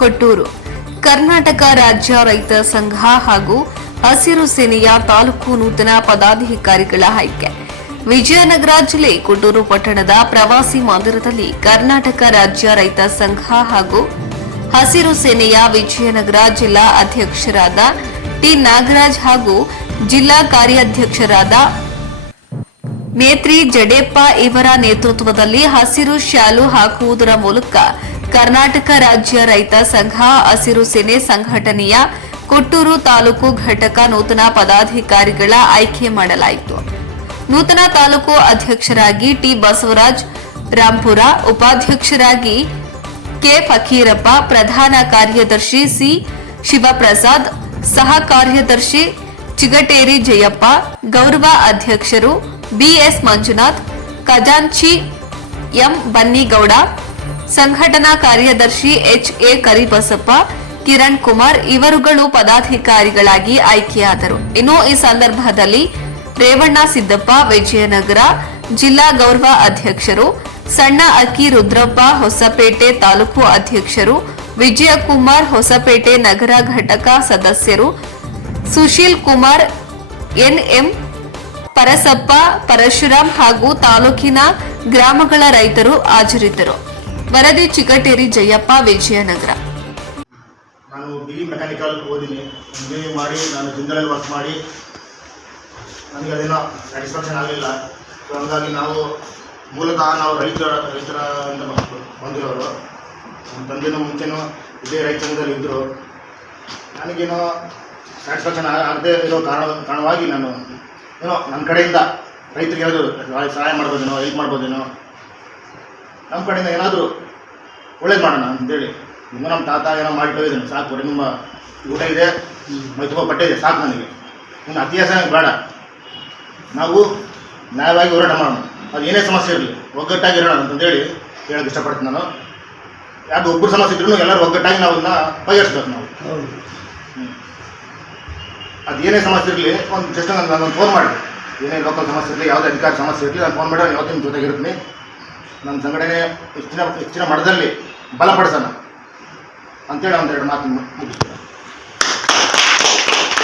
ಕೊಟ್ಟೂರು. ಕರ್ನಾಟಕ ರಾಜ್ಯ ರೈತ ಸಂಘ ಹಾಗೂ ಹಸಿರು ಸೇನೆಯ ತಾಲೂಕು ನೂತನ ಪದಾಧಿಕಾರಿಗಳ ಆಯ್ಕೆ. ವಿಜಯನಗರ ಜಿಲ್ಲೆ ಕೊಟ್ಟೂರು ಪಟ್ಟಣದ ಪ್ರವಾಸಿ ಮಂದಿರದಲ್ಲಿ ಕರ್ನಾಟಕ ರಾಜ್ಯ ರೈತ ಸಂಘ ಹಾಗೂ ಹಸಿರು ಸೇನೆಯ ವಿಜಯನಗರ ಜಿಲ್ಲಾ ಅಧ್ಯಕ್ಷರಾದ ಟಿ. ನಾಗರಾಜ್ ಹಾಗೂ ಜಿಲ್ಲಾ ಕಾರ್ಯಾಧ್ಯಕ್ಷರಾದ ನೇತ್ರಿ ಜಡೇಪ್ಪ ಇವರ ನೇತೃತ್ವದಲ್ಲಿ ಹಸಿರು ಶಾಲು ಹಾಕುವುದರ ಮೂಲಕ ಕರ್ನಾಟಕ ರಾಜ್ಯ ರೈತ ಸಂಘ, ಹಸಿರು ಸೇನೆ ಸಂಘಟನೆಯ ಕೊಟ್ಟೂರು ತಾಲೂಕು ಘಟಕ ನೂತನ ಪದಾಧಿಕಾರಿಗಳ ಆಯ್ಕೆ ಮಾಡಲಾಯಿತು. ನೂತನ ತಾಲೂಕು ಅಧ್ಯಕ್ಷರಾಗಿ ಟಿ ಬಸವರಾಜ್, ರಾಂಪುರ ಉಪಾಧ್ಯಕ್ಷರಾಗಿ ಕೆ ಫಕೀರಪ್ಪ, ಪ್ರಧಾನ ಕಾರ್ಯದರ್ಶಿ ಸಿ ಶಿವಪ್ರಸಾದ್, ಸಹ ಕಾರ್ಯದರ್ಶಿ ಚಿಗಟೇರಿ ಜಯಪ್ಪ, ಗೌರವ ಅಧ್ಯಕ್ಷರು ಬಿಎಸ್ ಮಂಜುನಾಥ್, ಖಜಾಂಚಿ ಎಂ ಬನ್ನಿಗೌಡ ಸಂಘಟನಾ ಕಾರ್ಯದರ್ಶಿ ಎಚ್ ಎ ಕರಿಬಸಪ್ಪ, ಕಿರಣ್ ಕುಮಾರ್ ಇವರುಗಳು ಪದಾಧಿಕಾರಿಗಳಾಗಿ ಆಯ್ಕೆಯಾದರು. ಇನ್ನು ಈ ಸಂದರ್ಭದಲ್ಲಿ ರೇವಣ್ಣ ಸಿದ್ದಪ್ಪ, ವಿಜಯನಗರ ಜಿಲ್ಲಾ ಗೌರವ ಅಧ್ಯಕ್ಷರು, ಸಣ್ಣ ಅಕ್ಕಿ ರುದ್ರಪ್ಪ, ಹೊಸಪೇಟೆ ತಾಲೂಕು ಅಧ್ಯಕ್ಷರು, ವಿಜಯಕುಮಾರ್, ಹೊಸಪೇಟೆ ನಗರ ಘಟಕ ಸದಸ್ಯರು, ಸುಶೀಲ್ ಕುಮಾರ್, ಎನ್ಎಂ ಪರಸಪ್ಪ, ಪರಶುರಾಮ್ ಹಾಗೂ ತಾಲೂಕಿನ ಗ್ರಾಮಗಳ ರೈತರು ಹಾಜರಿದ್ದರು. ವರದಿ ಚಿಕಟೇರಿ ಜಯಪ್ಪ ವಿಜಯನಗರ. ನಾನು ಬಿ ಮೆಕ್ಯಾನಿಕಲ್ ಓದಿನಿ. ಇಂಜಿನಿಯರಿಂಗ್ ಮಾಡಿ, ನಾನು ಜಿಂದಲಲ್ಲಿ ವರ್ಕ್ ಮಾಡಿ. ನನಗೆ ಅದೇನೋ ಸ್ಯಾಟಿಸ್ಫ್ಯಾಕ್ಷನ್ ಆಗಲಿಲ್ಲ. ಸೊ ಹಾಗಾಗಿ ನಾವು ಮೂಲತಃ ನಾವು ರೈತರ ರೈತರ ಅಂತ ಬಂದು- ಬಂದಿರೋರು. ನಮ್ಮ ತಂದೆನೂ ಮುಂಚೆನೂ ಇದೇ ರೈತ ಸಂಘದಲ್ಲಿ ಇದ್ದರು ನನಗೇನೋ ಸ್ಯಾಟಿಸ್ಫ್ಯಾಕ್ಷನ್ ಆಗದೇ ಇರೋ ಕಾರಣ, ಕಾರಣವಾಗಿ ನಾನು, ಏನೋ ನನ್ನ ಕಡೆಯಿಂದ ರೈತರಿಗೆ ಹೇಳಿದ್ರು ಸಹಾಯ ಮಾಡ್ಬೋದೇನೋ ಹೆಲ್ಪ್ ಮಾಡ್ಬೋದೇನೋ ನಮ್ಮ ಕಡೆಯಿಂದ ಏನಾದರೂ ಒಳ್ಳೇದು ಮಾಡೋಣ ಅಂತೇಳಿ. ನಿಮ್ಮ ನಮ್ಮ ತಾತ ಏನೋ ಮಾಡಿ ಹೋಗಿದ್ದಾನೆ ಸಾಕು. ನಿಮ್ಮ ಊಟ ಇದೆ. ಮೈ ತುಂಬ ಬಟ್ಟೆ ಇದೆ ಸಾಕು ನನಗೆ ಇನ್ನು ಅತಿಯಾಸ ಬೇಡ. ನಾವು ನ್ಯಾಯವಾಗಿ ಹೋರಾಟ ಮಾಡೋಣ. ಅದು ಏನೇ ಸಮಸ್ಯೆ ಇರಲಿ ಒಗ್ಗಟ್ಟಾಗಿ ಇರೋಣ ಅಂತಂದೇಳಿ ಹೇಳೋಕ್ಕೆ ಇಷ್ಟಪಡ್ತೀನಿ ನಾನು. ಯಾವುದು ಒಬ್ಬರು ಸಮಸ್ಯೆ ಇದ್ರೂ ಎಲ್ಲರೂ ಒಗ್ಗಟ್ಟಾಗಿ ನಾವು ಅದನ್ನ ಬಗೆಹರಿಸ್ಬೇಕು ನಾವು. ಅದು ಏನೇ ಸಮಸ್ಯೆ ಇರಲಿ ಒಂದು ಜಸ್ಟ್ ನಾನು ನಾನು ಫೋನ್ ಮಾಡಿ ಏನೇ ಲೋಕಲ್ ಸಮಸ್ಯೆ ಇರಲಿ ಯಾವುದೇ ಅಧಿಕಾರ ಸಮಸ್ಯೆ ಇರಲಿ ನಾನು ಫೋನ್ ಮಾಡಿ ನಾನು ಯಾವತ್ತಿನ ಜೊತೆಗಿರ್ತೀನಿ ನನ್ನ ಸಂಘಟನೆ ಹೆಚ್ಚಿನ ಹೆಚ್ಚಿನ ಮಟ್ಟದಲ್ಲಿ ಬಲಪಡಿಸೋಣ. ಅಂತೇಳಿ ಒಂದೆರಡು ಮಾತು ಮುಗಿಸ್ತೀನಿ.